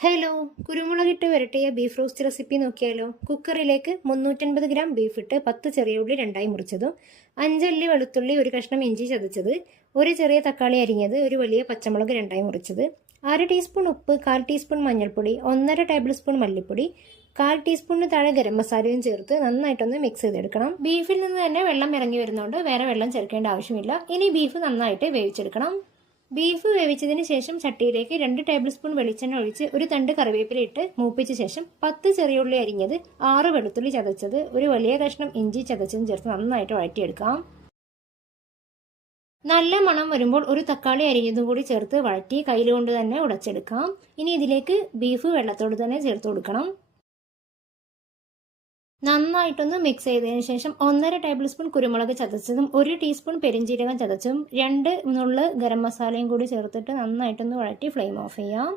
Hello, കുരുമുളകിട്ട് വരട്ടിയ beef roast recipe നോക്കിയാലോ. കുക്കറിലേക്ക് 350 gram beef ഇട്ട് 10 ചെറിയ ഉള്ളി രണ്ടായി മുറിച്ചതും 5 അല്ലി വെളുത്തുള്ളി, ഒരു കഷ്ണം ഇഞ്ചി ചതച്ചത്, ഒരു ചെറിയ തക്കാളി അരിഞ്ഞത്, ഒരു വലിയ പച്ചമുളക് രണ്ടായി മുറിച്ചത്, 1/2 ടീസ്പൂൺ ഉപ്പ്, 1/4 ടീസ്പൂൺ മഞ്ഞൾപ്പൊടി, 1.5 ടേബിൾ സ്പൂൺ മല്ലിപ്പൊടി, 1/4 ടീസ്പൂണിന് താഴെ ഗരം മസാലയും ചേർത്ത് നന്നായിട്ടൊന്ന് മിക്സ് ചെയ്തെടുക്കണം. ബീഫിൽ നിന്ന് തന്നെ വെള്ളം ഇറങ്ങി വരുന്നതുകൊണ്ട് വേറെ വെള്ളം ചേർക്കേണ്ട ആവശ്യമില്ല. ഇനി ബീഫ് നന്നായിട്ട് വേവിച്ചെടുക്കണം. ബീഫ് വേവിച്ചതിന് ശേഷം ചട്ടിയിലേക്ക് 2 ടേബിൾ സ്പൂൺ വെളിച്ചെണ്ണ ഒഴിച്ച് ഒരു തണ്ട് കറിവേപ്പില ഇട്ട് മൂപ്പിച്ച ശേഷം 10 ചെറിയുള്ളി അരിഞ്ഞത്, 6 വെളുത്തുള്ളി ചതച്ചത്, ഒരു വലിയ കഷ്ണം ഇഞ്ചി ചതച്ചതും ചേർത്ത് നന്നായിട്ട് വഴറ്റിയെടുക്കാം. നല്ല മണം വരുമ്പോൾ ഒരു തക്കാളി അരിഞ്ഞതും കൂടി ചേർത്ത് വഴറ്റി കയ്യിലുകൊണ്ട് തന്നെ ഉടച്ചെടുക്കാം. ഇനി ഇതിലേക്ക് ബീഫ് വെള്ളത്തോട് തന്നെ ചേർത്ത് കൊടുക്കണം. നന്നായിട്ടൊന്ന് മിക്സ് ചെയ്തതിന് ശേഷം 1.5 ടേബിൾ സ്പൂൺ കുരുമുളക് ചതച്ചതും, 1 ടീസ്പൂൺ പെരിഞ്ജീരകം ചതച്ചതും, 2 നുള്ള് ഗരം മസാലയും കൂടി ചേർത്തിട്ട് നന്നായിട്ടൊന്ന് വഴറ്റി ഫ്ലെയിം ഓഫ് ചെയ്യാം.